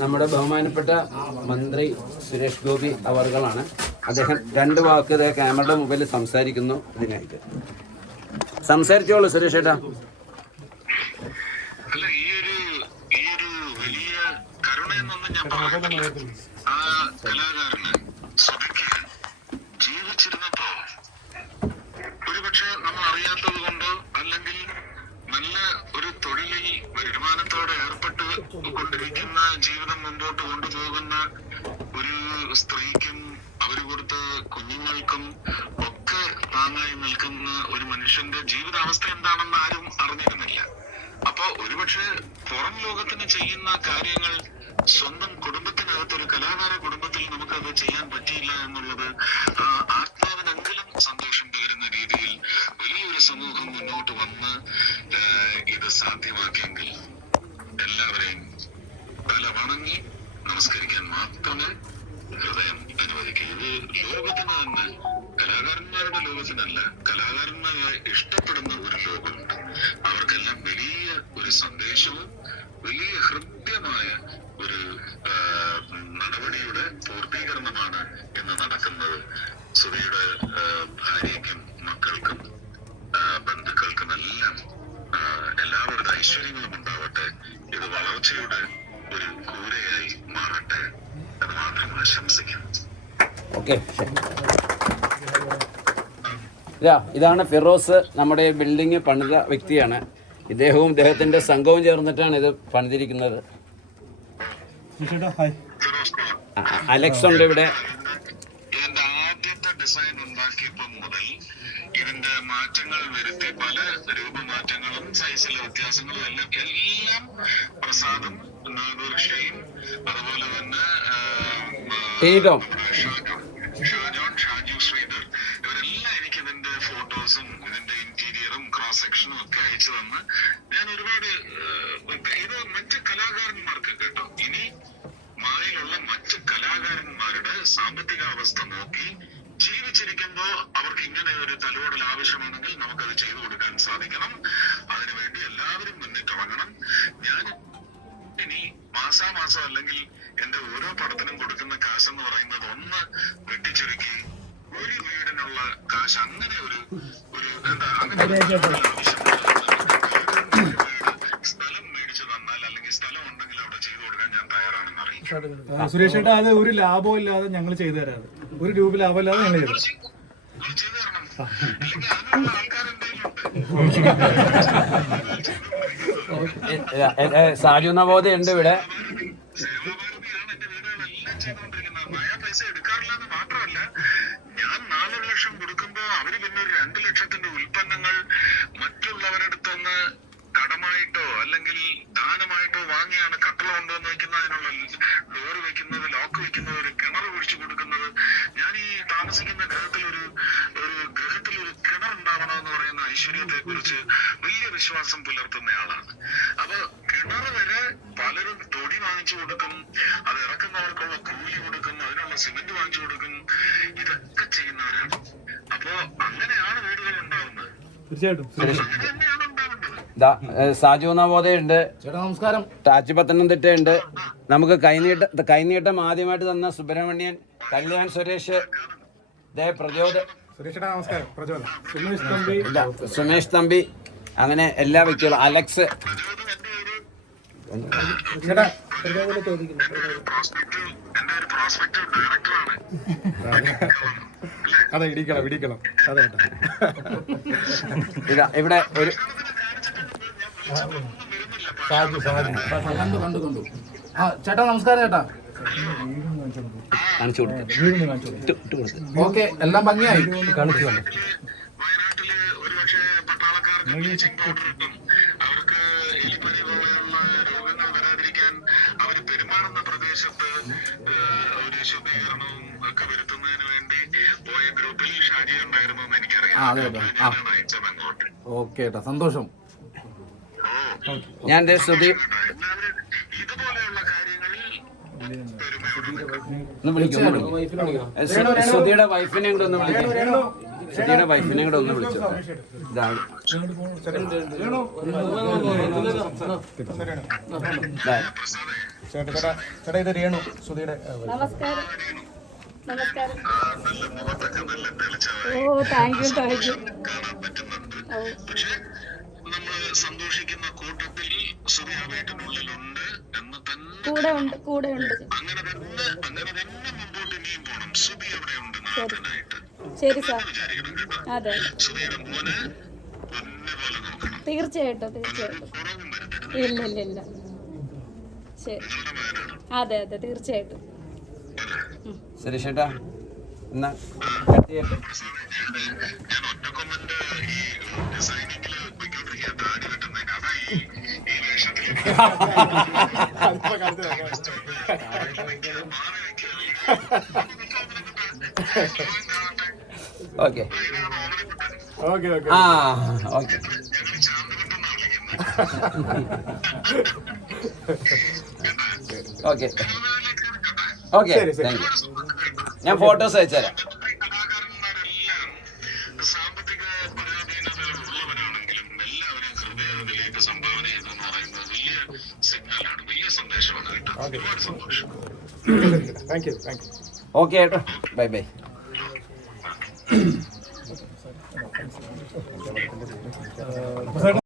നമ്മുടെ ബഹുമാനപ്പെട്ട മന്ത്രി സുരേഷ് ഗോപി അവർകളാണ്. അദ്ദേഹം 2 വാക്ക് ക്യാമറയുടെ മുമ്പിൽ സംസാരിക്കുന്നു. ഇതിനായിട്ട് സംസാരിച്ചോളൂ സുരേഷ് ഏട്ടാ. അല്ല, ഈ ഒരു വലിയ കരുണയെന്നൊന്നും ഞാൻ പറയുന്നില്ല. ആ കലാകാരന് സുധിക്ക് ജീവിച്ചിരുന്നപ്പോ ഒരുപക്ഷെ നമ്മൾ അറിയാത്തത് കൊണ്ട്, അല്ലെങ്കിൽ നല്ല ഒരു തൊഴിലിൽ വരുമാനത്തോടെ ഏർപ്പെട്ട് കൊണ്ടിരിക്കുന്ന ജീവിതം മുമ്പോട്ട് കൊണ്ടുപോകുന്ന ഒരു സ്ത്രീക്കും അവര് കൊടുത്ത കുഞ്ഞുങ്ങൾക്കും ഒക്കെ താങ്ങായി നിൽക്കുന്ന ഒരു മനുഷ്യന്റെ ജീവിതാവസ്ഥ എന്താണെന്ന് ആരും അറിഞ്ഞിരുന്നില്ല. അപ്പൊ ഒരുപക്ഷെ പുറം ലോകത്തിന് ചെയ്യുന്ന കാര്യങ്ങൾ സ്വന്തം കുടുംബത്തിനകത്ത്, ഒരു കലാകാര കുടുംബത്തിൽ നമുക്കത് ചെയ്യാൻ പറ്റിയില്ല എന്നുള്ളത് ആത്മാവിനെങ്കിലും സന്തോഷം പകരുന്ന രീതിയിൽ വലിയൊരു സമൂഹം മുന്നോട്ട് വന്ന് ഇത് സാധ്യമാക്കിയെങ്കിൽ എല്ലാവരെയും തല വണങ്ങി നമസ്കരിക്കാൻ മാത്രമേ ഹൃദയം അനുവദിക്കുക. ഇത് ലോകത്തിന് തന്നെ, കലാകാരന്മാരുടെ ലോകത്തിനല്ല, കലാകാരന്മാരെ ഇഷ്ടപ്പെടുന്ന ഒരു ലോകമുണ്ട്. അവർക്കെല്ലാം വലിയ ഒരു സന്ദേശവും വലിയ ഹൃദ്യമായ ഒരു നടപടിയുടെ പൂർത്തീകരണമാണ് ഇന്ന് നടക്കുന്നത്. സുധിയുടെ ഭാര്യയ്ക്കും മക്കൾക്കും ബന്ധുക്കൾക്കും എല്ലാം എല്ലാവരുടെ ഐശ്വര്യങ്ങളും ഉണ്ടാവട്ടെ. ഇത് വളർച്ചയുടെ ഒരു കൂരയായി മാറട്ടെ എന്ന് മാത്രം ആശംസിക്കുന്നു. ഓക്കെ, ഇതാണ് ഫിറോസ്, നമ്മുടെ ബിൽഡിംഗ് പണിത വ്യക്തിയാണ്. ഇദ്ദേഹവും ഇദ്ദേഹത്തിന്റെ സംഘവും ചേർന്നിട്ടാണ് ഇത് പണിതിരിക്കുന്നത്. അലക്സ് ഉണ്ട് ഇവിടെ. ഇതിന്റെ ആദ്യത്തെ ഡിസൈൻ ഉണ്ടാക്കിയപ്പോൾ മുതൽ ഇതിന്റെ മാറ്റങ്ങൾ വരുത്തി, പല രൂപമാറ്റങ്ങളും സൈസിലെ വ്യത്യാസങ്ങളും എല്ലാം പ്രസാദും നാഗൂർഷയും അതുപോലെ തന്നെ ഷാജോൺ, ഷാജു ശ്രീധർ, ഇവരെല്ലാം എനിക്ക് ഇതിന്റെ ഫോട്ടോസും ഇതിന്റെ ഇന്റീരിയറും ക്രോസ് സെക്ഷനും ഒക്കെ അയച്ചു തന്ന് ഞാൻ ഒരുപാട് ഇത് മറ്റ് കലാകാരന്മാർക്ക് കേട്ടോ, ഇനി മായിലുള്ള മറ്റ് കലാകാരന്മാരുടെ സാമ്പത്തിക അവസ്ഥ നോക്കി ജീവിച്ചിരിക്കുമ്പോ അവർക്ക് ഇങ്ങനെ ഒരു തലോടൽ ആവശ്യമാണെങ്കിൽ നമുക്കത് ചെയ്തു കൊടുക്കാൻ സാധിക്കണം. അതിനുവേണ്ടി എല്ലാവരും മുന്നിട്ടിറങ്ങണം. ഞാൻ ഇനി മാസാമാസം അല്ലെങ്കിൽ എന്റെ ഓരോ പടത്തിനും കൊടുക്കുന്ന കാശ് എന്ന് പറയുന്നത് ഒന്ന് വെട്ടിച്ചുരുക്കി ഒരു വീടിനുള്ള കാശ്, അങ്ങനെ ഒരു എന്താ അങ്ങനെ സ്ഥലം മേടിച്ചു തന്നാൽ, അല്ലെങ്കിൽ സ്ഥലം ഉണ്ടെങ്കിൽ അവിടെ ചെയ്തു കൊടുക്കാൻ ഞാൻ തയ്യാറാണെന്ന് അറിയിക്കും. സുരേഷ് ഏട്ടാ, അത് ഒരു ലാഭം ഇല്ലാതെ ഞങ്ങൾ ചെയ്തു തരാറ്, ഒരു രൂപ ലാഭം ഇല്ലാതെ ഞങ്ങൾ ചെയ്തു തരാം. ചെയ്തു തരണം, അല്ലെങ്കിൽ അതിനുള്ള ആൾക്കാരെന്തെങ്കിലും ഉണ്ട്. സാജു നവോദയ ഉണ്ട് ഇവിടെ. സേവാഭാരതിയാണ് എന്റെ വീടുകളെല്ലാം ചെയ്തുകൊണ്ടിരിക്കുന്നത്. നയ പൈസ എടുക്കാറില്ല എന്ന് മാത്രമല്ല, ഞാൻ 4 ലക്ഷം കൊടുക്കുമ്പോ അവര് പിന്നെ ഒരു 2 ലക്ഷത്തിന്റെ ഉൽപ്പന്നങ്ങൾ മറ്റുള്ളവരടുത്തുനിന്ന് കടമായിട്ടോ അല്ലെങ്കിൽ ദാനമായിട്ടോ വാങ്ങിയാണ് കട്ടള കൊണ്ടുവന്ന് വെക്കുന്നത്, അതിനുള്ള ഡോറ് വെക്കുന്നത്, ലോക്ക് വെക്കുന്നത്, ഒരു കിണർ കുഴിച്ചു കൊടുക്കുന്നത്. ഞാൻ ഈ താമസിക്കുന്ന ഗ്രഹത്തിൽ ഒരു കിണർ ഉണ്ടാവണമെന്ന് പറയുന്ന ഐശ്വര്യത്തെ കുറിച്ച് വലിയ വിശ്വാസം പുലർത്തുന്ന ആളാണ്. അപ്പൊ കിണർ വരെ പലരും തൊടി വാങ്ങിച്ചു കൊടുക്കും, അത് ഇറക്കുന്നവർക്കുള്ള കൂലി കൊടുക്കും, അതിനുള്ള സിമന്റ് വാങ്ങിച്ചു കൊടുക്കും, ഇതൊക്കെ ചെയ്യുന്നവരാണ്. അപ്പോ അങ്ങനെയാണ് വീടുകൾ ഉണ്ടാവുന്നത്. തീർച്ചയായിട്ടും അങ്ങനെ തന്നെയാണ് ഉണ്ടാവേണ്ടത്. സാജു നവോദയ ഉണ്ട്. ചേട്ടാ നമസ്കാരം. ടാച്ചി പത്തനംതിട്ട ഉണ്ട്. നമുക്ക് കൈനീട്ടം ആദ്യമായിട്ട് തന്ന സുബ്രഹ്മണ്യൻ, കല്യാൺ സുരേഷ്, സുമേഷ് തമ്പി, അങ്ങനെ എല്ലാ വ്യക്തികളും, അലക്സ്. ഇവിടെ ഒരു കണ്ടു. ചേട്ടാ നമസ്കാരം. ചേട്ടാ കാണിച്ചു കൊടുക്കും. ഓക്കെ, എല്ലാം ഭംഗിയായി കാണിച്ചു. വയനാട്ടില് ഒരുപക്ഷെ പട്ടാളക്കാർക്ക് ബ്ലീച്ചിങ് പൗഡർ ഇട്ടും അവർക്ക് എലിപ്പനി പോലെയുള്ള രോഗങ്ങൾ വരാതിരിക്കാൻ അവർ പെരുമാറുന്ന പ്രദേശത്ത് ഒരു ശുദ്ധീകരണവും ഒക്കെ വരുത്തുന്നതിന് വേണ്ടി പോയ ഗ്രൂപ്പിൽ ഷാജി ഉണ്ടായിരുന്നു എന്ന് എനിക്കറിയാം. ഞാനാണ് അയച്ചത് അങ്ങോട്ട്. ഓക്കെ ഏട്ടാ, സന്തോഷം. ഞാൻ എല്ലാവരും ഇതുപോലെയുള്ള കാര്യങ്ങളിൽ ഒന്ന് വിളിക്കും. സുധിയുടെ വൈഫിനെ കൂടെ ഒന്ന് വിളിക്കും. സുധിയുടെ വൈഫിനെ കൂടെ ഒന്ന് വിളിച്ചു. ഇതാണ് ചേട്ടാ ഇത് രേണു സുധിയുടെ നമസ്കാരം. നമസ്കാരം. നല്ല മുഖത്തൊക്കെ നല്ല തെളിച്ചവരെ ഓ താങ്ക് യു. കാണാൻ പറ്റുന്നുണ്ട്. ഓ പക്ഷെ നമ്മൾ സന്തോഷിക്കുന്ന കൂട്ടത്തിൽ സുബിയ വീട്ടിനുള്ളിലുണ്ട് എന്ന് തന്നെ കൂടെ ഉണ്ട്. അങ്ങനെ തന്നെ മുമ്പോട്ട് ഇനിയും പോണം. സുബി അവിടെ ഉണ്ട് നാഥനായിട്ട് ശരി സാർ. വിചാരിക്കണം കേട്ടോ. അതെ സുബിയുടെ മോനെ പൊന്നെ പോലെ നോക്കണം. തീർച്ചയായിട്ടും. കുറവും വരുത്തരുത്. ഇല്ല. ശരി. നിങ്ങളുടെ മകനാണ്. അതെ തീർച്ചയായിട്ടും. സുരേഷേട്ടാ എന്നാ കട്ട് ചെയ്യട്ടെ. ഞാൻ ഒറ്റക്കൊമ്പന്റെ ഈ ഡിസൈനിങ്ങില് പോയിക്കൊണ്ടിരിക്കുക താടി വെട്ടുന്നതിന്. അതാ ഈ വേഷത്തില് ഓക്കെ ആ ഓക്കെ ഞങ്ങൾ ചാന്തുകൊണ്ടെന്നാണ് വിളിക്കുന്നത്. Okay okay thank you. ഞാൻ ഫോട്ടോസ് അയച്ചുതരാം. കലാകാരന്മാരെല്ലാം സാമ്പത്തിക പരാധീനതകൾ ഉള്ളവരാണെങ്കിലും എല്ലാവരും ഹൃദയത്തിലേക്ക് സംഭാവന ചെയ്തെന്ന് പറയുന്നത് വലിയ സിഗ്നലാണ്, വലിയ സന്ദേശമാണ് കേട്ടോ. ഒരുപാട് സന്തോഷം. ഓക്കെ ഏട്ടോ, ബൈ ബൈ.